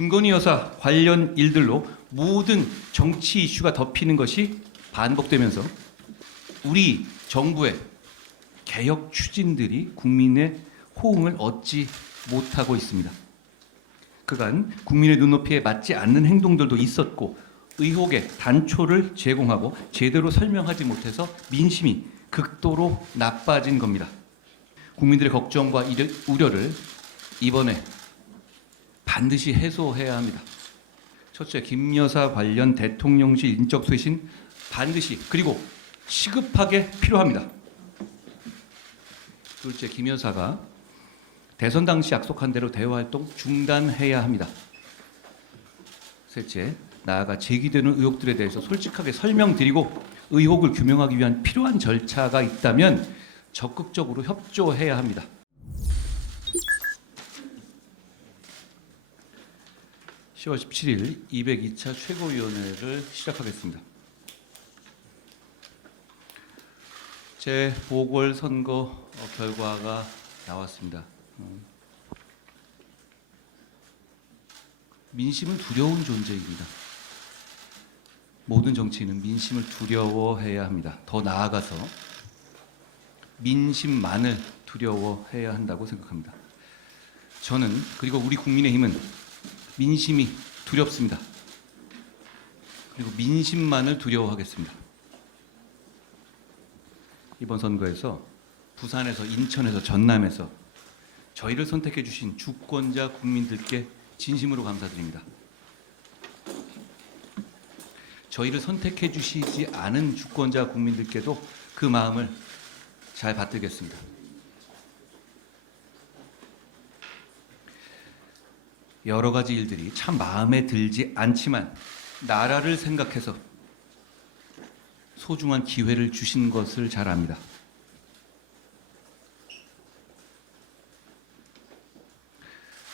김건희 여사 관련 일들로 모든 정치 이슈가 덮이는 것이 반복되면서 우리 정부의 개혁 추진들이 국민의 호응을 얻지 못하고 있습니다. 그간 국민의 눈높이에 맞지 않는 행동들도 있었고 의혹의 단초를 제공하고 제대로 설명하지 못해서 민심이 극도로 나빠진 겁니다. 국민들의 걱정과 우려를 이번에 반드시 해소해야 합니다. 첫째, 김 여사 관련 대통령실 인적 쇄신 반드시 그리고 시급하게 필요합니다. 둘째, 김 여사가 대선 당시 약속한 대로 대화 활동 중단해야 합니다. 셋째, 나아가 제기되는 의혹들에 대해서 솔직하게 설명드리고 의혹을 규명하기 위한 필요한 절차가 있다면 적극적으로 협조해야 합니다. (10월 17일) 202차 최고위원회를 시작하겠습니다. 재보궐선거 결과가 나왔습니다. 민심은 두려운 존재입니다. 모든 정치인은 민심을 두려워해야 합니다. 더 나아가서 민심만을 두려워해야 한다고 생각합니다. 저는 그리고 우리 국민의힘은 민심이 두렵습니다. 그리고 민심만을 두려워하겠습니다. 이번 선거에서 부산에서 인천에서 전남에서 저희를 선택해 주신 주권자 국민들께 진심으로 감사드립니다. 저희를 선택해 주시지 않은 주권자 국민들께도 그 마음을 잘 받들겠습니다. 여러 가지 일들이 참 마음에 들지 않지만 나라를 생각해서 소중한 기회를 주신 것을 잘 압니다.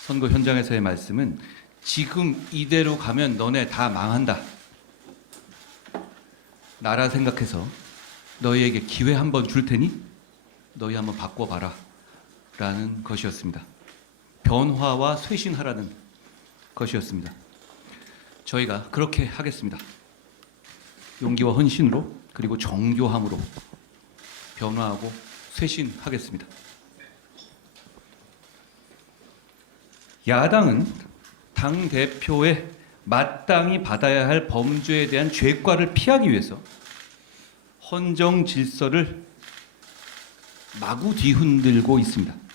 선거 현장에서의 말씀은 지금 이대로 가면 너네 다 망한다. 나라 생각해서 너희에게 기회 한번 줄 테니 너희 한번 바꿔봐라 라는 것이었습니다. 변화와 쇄신하라는 것이었습니다. 저희가 그렇게 하겠습니다. 용기와 헌신으로 그리고 정교함으로 변화하고 쇄신하겠습니다. 야당은 당대표의 마땅히 받아야 할 범죄에 대한 죄과를 피하기 위해서 헌정 질서를 마구 뒤흔들고 있습니다.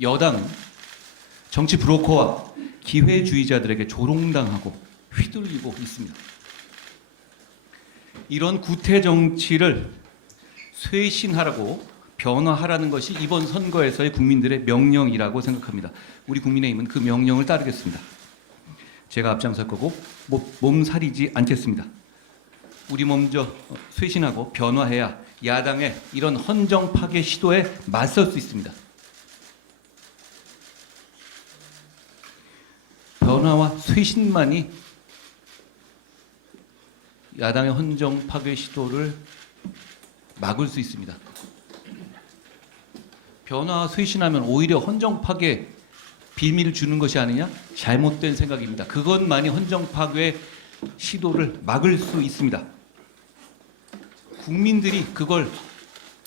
여당은 정치 브로커와 기회주의자들에게 조롱당하고 휘둘리고 있습니다. 이런 구태 정치를 쇄신하라고 변화하라는 것이 이번 선거에서의 국민들의 명령이라고 생각합니다. 우리 국민의힘은 그 명령을 따르겠습니다. 제가 앞장설 거고 몸살이지 않겠습니다. 우리 먼저 쇄신하고 변화해야 야당의 이런 헌정 파괴 시도에 맞설 수 있습니다. 변화와 쇄신만이 야당의 헌정 파괴 시도를 막을 수 있습니다. 변화와 쇄신하면 오히려 헌정 파괴 비밀을 주는 것이 아니냐? 잘못된 생각입니다. 그것만이 헌정 파괴 시도를 막을 수 있습니다. 국민들이 그걸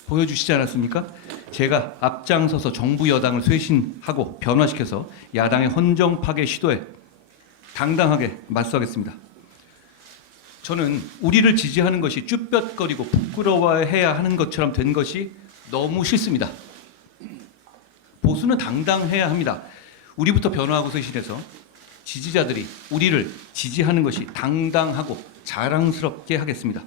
보여주시지 않았습니까? 제가 앞장서서 정부 여당을 쇄신하고 변화시켜서 야당의 헌정 파괴 시도에 당당하게 맞서겠습니다. 저는 우리를 지지하는 것이 쭈뼛거리고 부끄러워해야 하는 것처럼 된 것이 너무 싫습니다. 보수는 당당해야 합니다. 우리부터 변화하고 쇄신해서 지지자들이 우리를 지지하는 것이 당당하고 자랑스럽게 하겠습니다.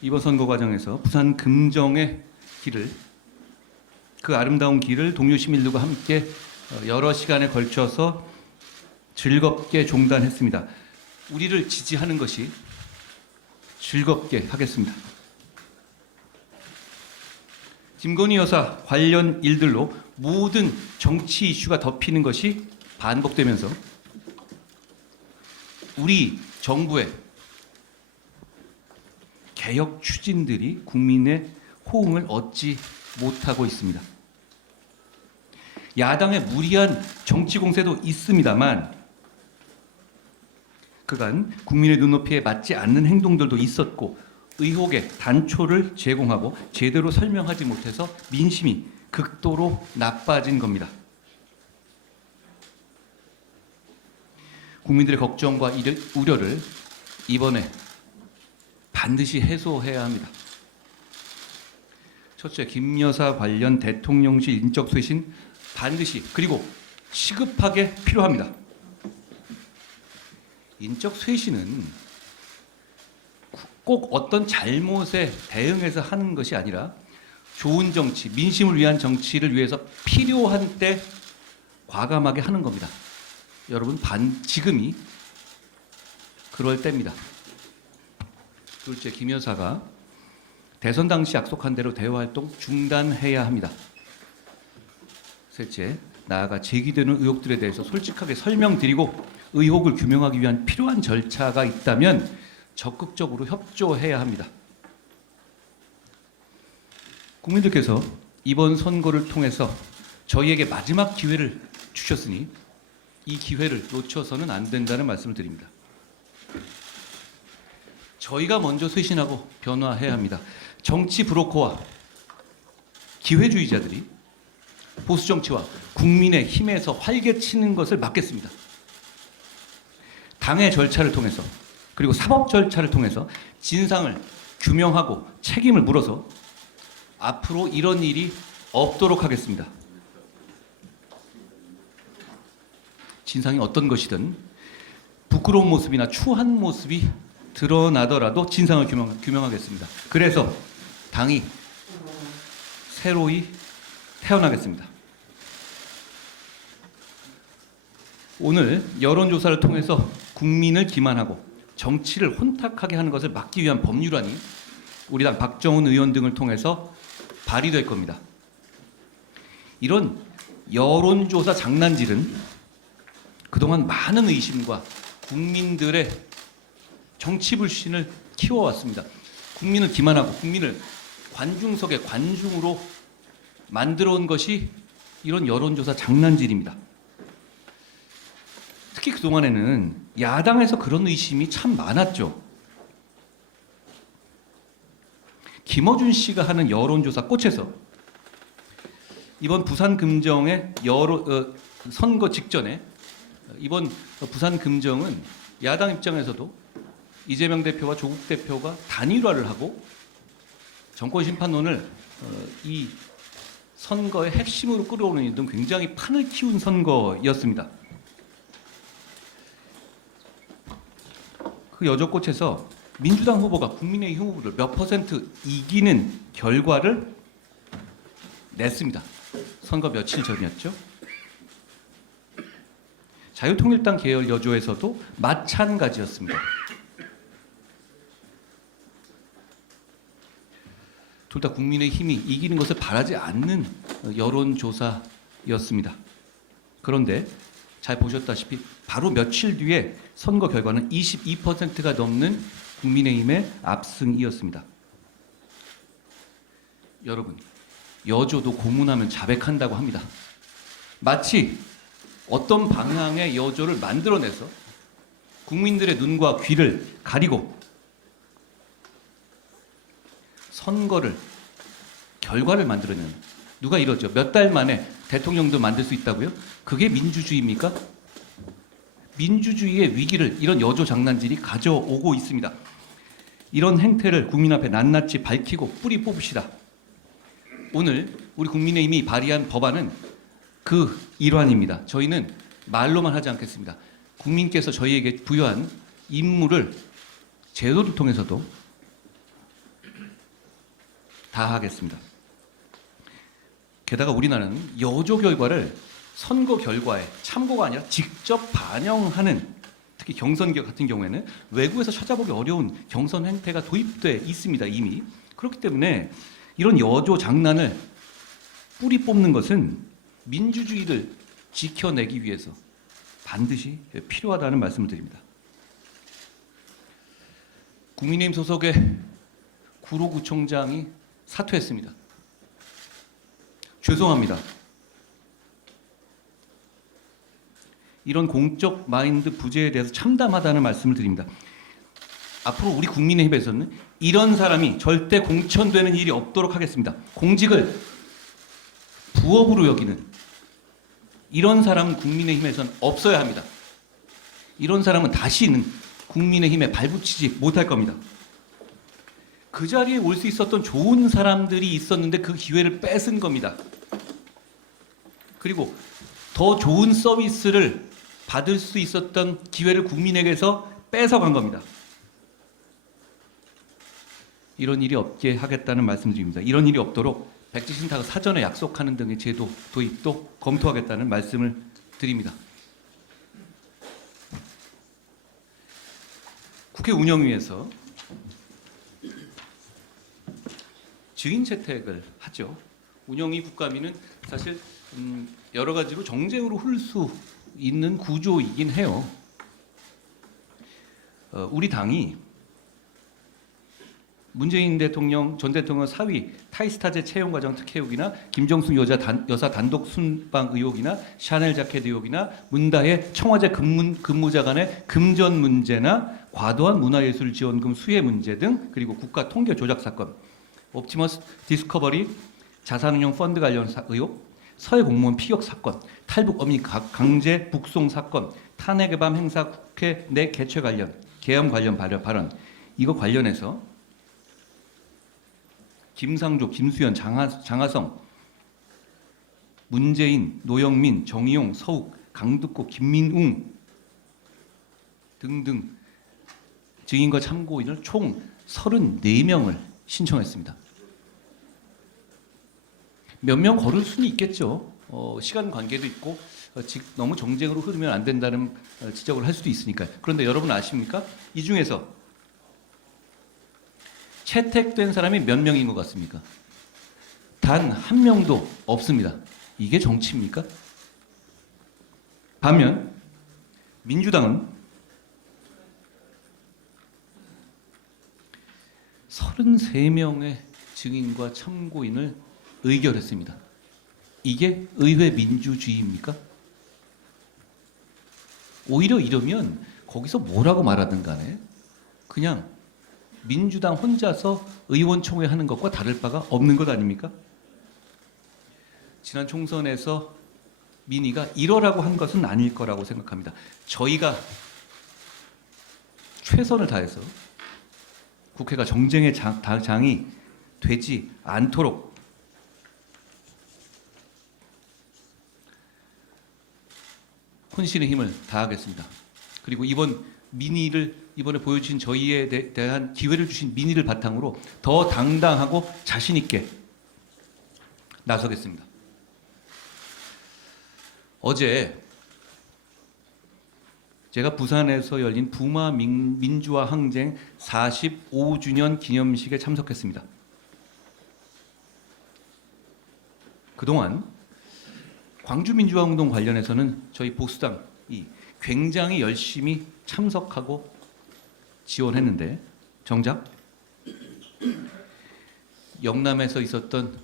이번 선거 과정에서 부산 금정의 길을, 그 아름다운 길을 동료 시민들과 함께 여러 시간에 걸쳐서 즐겁게 종단했습니다. 우리를 지지하는 것이 즐겁게 하겠습니다. 김건희 여사 관련 일들로 모든 정치 이슈가 덮이는 것이 반복되면서 우리 정부의 개혁 추진들이 국민의 호응을 얻지 못하고 있습니다. 야당의 무리한 정치 공세도 있습니다만 그간 국민의 눈높이에 맞지 않는 행동들도 있었고 의혹의 단초를 제공하고 제대로 설명하지 못해서 민심이 극도로 나빠진 겁니다. 국민들의 걱정과 우려를 이번에 반드시 해소해야 합니다. 첫째, 김 여사 관련 대통령실 인적 쇄신 반드시 그리고 시급하게 필요합니다. 인적 쇄신은 꼭 어떤 잘못에 대응해서 하는 것이 아니라 좋은 정치, 민심을 위한 정치를 위해서 필요한 때 과감하게 하는 겁니다. 여러분, 지금이 그럴 때입니다. 둘째, 김 여사가 대선 당시 약속한 대로 대화활동 중단해야 합니다. 셋째, 나아가 제기되는 의혹들에 대해서 솔직하게 설명드리고 의혹을 규명하기 위한 필요한 절차가 있다면 적극적으로 협조해야 합니다. 국민들께서 이번 선거를 통해서 저희에게 마지막 기회를 주셨으니 이 기회를 놓쳐서는 안 된다는 말씀을 드립니다. 저희가 먼저 쇄신하고 변화해야 합니다. 정치 브로커와 기회주의자들이 보수 정치와 국민의 힘에서 활개치는 것을 막겠습니다. 당의 절차를 통해서 그리고 사법 절차를 통해서 진상을 규명하고 책임을 물어서 앞으로 이런 일이 없도록 하겠습니다. 진상이 어떤 것이든 부끄러운 모습이나 추한 모습이 드러나더라도 진상을 규명하겠습니다. 그래서 당이 새로이 태어나겠습니다. 오늘 여론조사를 통해서 국민을 기만하고 정치를 혼탁하게 하는 것을 막기 위한 법률안이 우리 당 박정훈 의원 등을 통해서 발의될 겁니다. 이런 여론조사 장난질은 그동안 많은 의심과 국민들의 정치 불신을 키워왔습니다. 국민을 기만하고 국민을 관중석의 관중으로 만들어 온 것이 이런 여론조사 장난질입니다. 특히 그동안에는 야당에서 그런 의심이 참 많았죠. 김어준 씨가 하는 여론조사 꽃에서 이번 부산 금정의 선거 직전에 이번 부산 금정은 야당 입장에서도 이재명 대표와 조국 대표가 단일화를 하고 정권 심판론을 이 선거의 핵심으로 끌어오는 등 굉장히 판을 키운 선거였습니다. 그 여적꽃에서 민주당 후보가 국민의힘 후보를 몇 퍼센트 이기는 결과를 냈습니다. 선거 며칠 전이었죠. 자유통일당 계열 여조에서도 마찬가지였습니다. 둘 다 국민의힘이 이기는 것을 바라지 않는 여론조사였습니다. 그런데 잘 보셨다시피 바로 며칠 뒤에 선거 결과는 22%가 넘는 국민의힘의 압승이었습니다. 여러분, 여조도 고문하면 자백한다고 합니다. 마치 어떤 방향의 여조를 만들어내서 국민들의 눈과 귀를 가리고 결과를 만들어내는, 누가 이러죠? 몇 달 만에 대통령도 만들 수 있다고요? 그게 민주주의입니까? 민주주의의 위기를 이런 여조 장난질이 가져오고 있습니다. 이런 행태를 국민 앞에 낱낱이 밝히고 뿌리 뽑읍시다. 오늘 우리 국민의힘이 발의한 법안은 그 일환입니다. 저희는 말로만 하지 않겠습니다. 국민께서 저희에게 부여한 임무를 제도를 통해서도 다 하겠습니다. 게다가 우리나라는 여조 결과를 선거 결과에 참고가 아니라 직접 반영하는, 특히 경선 같은 경우에는 외국에서 찾아보기 어려운 경선 행태가 도입돼 있습니다. 이미. 그렇기 때문에 이런 여조 장난을 뿌리 뽑는 것은 민주주의를 지켜내기 위해서 반드시 필요하다는 말씀을 드립니다. 국민의힘 소속의 구로구청장이 사퇴했습니다. 죄송합니다. 이런 공적 마인드 부재에 대해서 참담하다는 말씀을 드립니다. 앞으로 우리 국민의힘에서는 이런 사람이 절대 공천되는 일이 없도록 하겠습니다. 공직을 부업으로 여기는 이런 사람은 국민의힘에서는 없어야 합니다. 이런 사람은 다시는 국민의힘에 발붙이지 못할 겁니다. 그 자리에 올 수 있었던 좋은 사람들이 있었는데 그 기회를 뺏은 겁니다. 그리고 더 좋은 서비스를 받을 수 있었던 기회를 국민에게서 뺏어간 겁니다. 이런 일이 없게 하겠다는 말씀드립니다. 이런 일이 없도록 백지 신탁을 사전에 약속하는 등의 제도 도입도 검토하겠다는 말씀을 드립니다. 국회 운영위에서 증인 채택을 하죠. 운영위 국감위는 사실 여러 가지로 정쟁으로 흐를 수 있는 구조이긴 해요. 우리 당이 문재인 대통령 전 대통령 사위 타이스타제 채용 과정 특혜 의혹이나 김정숙 여사 단독 순방 의혹이나 샤넬 자켓 의혹이나 문다의 청와대 근무자 간의 금전 문제나 과도한 문화예술 지원금 수혜 문제 등 그리고 국가 통계 조작 사건, 옵티머스 디스커버리 자산운용 펀드 관련 의혹, 서해 공무원 피격 사건, 탈북 어민 강제 북송 사건, 탄핵의 밤 행사 국회 내 개최 관련 계엄 관련 발언 이거 관련해서 김상조, 김수현, 장하성, 문재인, 노영민, 정의용, 서욱, 강두구, 김민웅 등등 증인과 참고인을 총 34명을 신청했습니다. 몇 명 거를 수는 있겠죠. 시간 관계도 있고 너무 정쟁으로 흐르면 안 된다는 지적을 할 수도 있으니까요. 그런데 여러분 아십니까? 이 중에서 채택된 사람이 몇 명인 것 같습니까? 단 한 명도 없습니다. 이게 정치입니까? 반면 민주당은 33명의 증인과 참고인을 의결했습니다. 이게 의회 민주주의입니까? 오히려 이러면 거기서 뭐라고 말하든 간에 그냥 민주당 혼자서 의원총회 하는 것과 다를 바가 없는 것 아닙니까? 지난 총선에서 민의가 이러라고 한 것은 아닐 거라고 생각합니다. 저희가 최선을 다해서 국회가 정쟁의 장이 되지 않도록 혼신의 힘을 다하겠습니다. 그리고 이번 민의를 이번에 보여주신 저희에 대한 기회를 주신 민의를 바탕으로 더 당당하고 자신 있게 나서겠습니다. 어제 제가 부산에서 열린 부마 민주화 항쟁 45주년 기념식에 참석했습니다. 그동안 광주 민주화 운동 관련해서는 저희 보수당이 굉장히 열심히 참석하고 지원했는데 정작 영남에서 있었던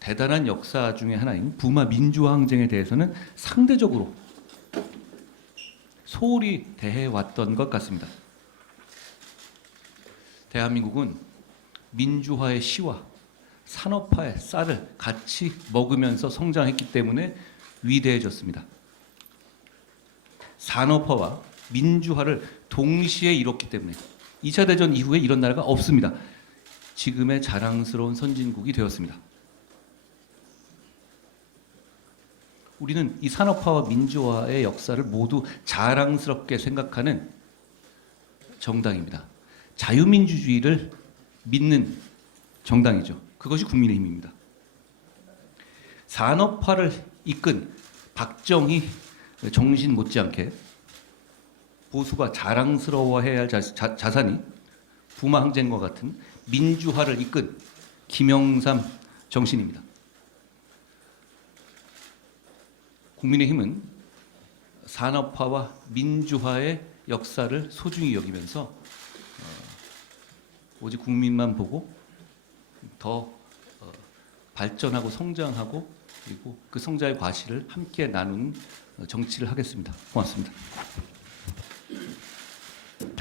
대단한 역사 중에 하나인 부마 민주화 항쟁에 대해서는 상대적으로 소홀히 대해왔던 것 같습니다. 대한민국은 민주화의 씨와 산업화의 쌀을 같이 먹으면서 성장했기 때문에 위대해졌습니다. 산업화와 민주화를 동시에 이뤘기 때문에 2차 대전 이후에 이런 나라가 없습니다. 지금의 자랑스러운 선진국이 되었습니다. 우리는 이 산업화와 민주화의 역사를 모두 자랑스럽게 생각하는 정당입니다. 자유민주주의를 믿는 정당이죠. 그것이 국민의힘입니다. 산업화를 이끈 박정희 정신 못지않게 보수가 자랑스러워해야 할 자산이 부마 항쟁과 같은 민주화를 이끈 김영삼 정신입니다. 국민의힘은 산업화와 민주화의 역사를 소중히 여기면서 오직 국민만 보고 더 발전하고 성장하고 그리고 그 성장의 과실을 함께 나누는 정치를 하겠습니다. 고맙습니다.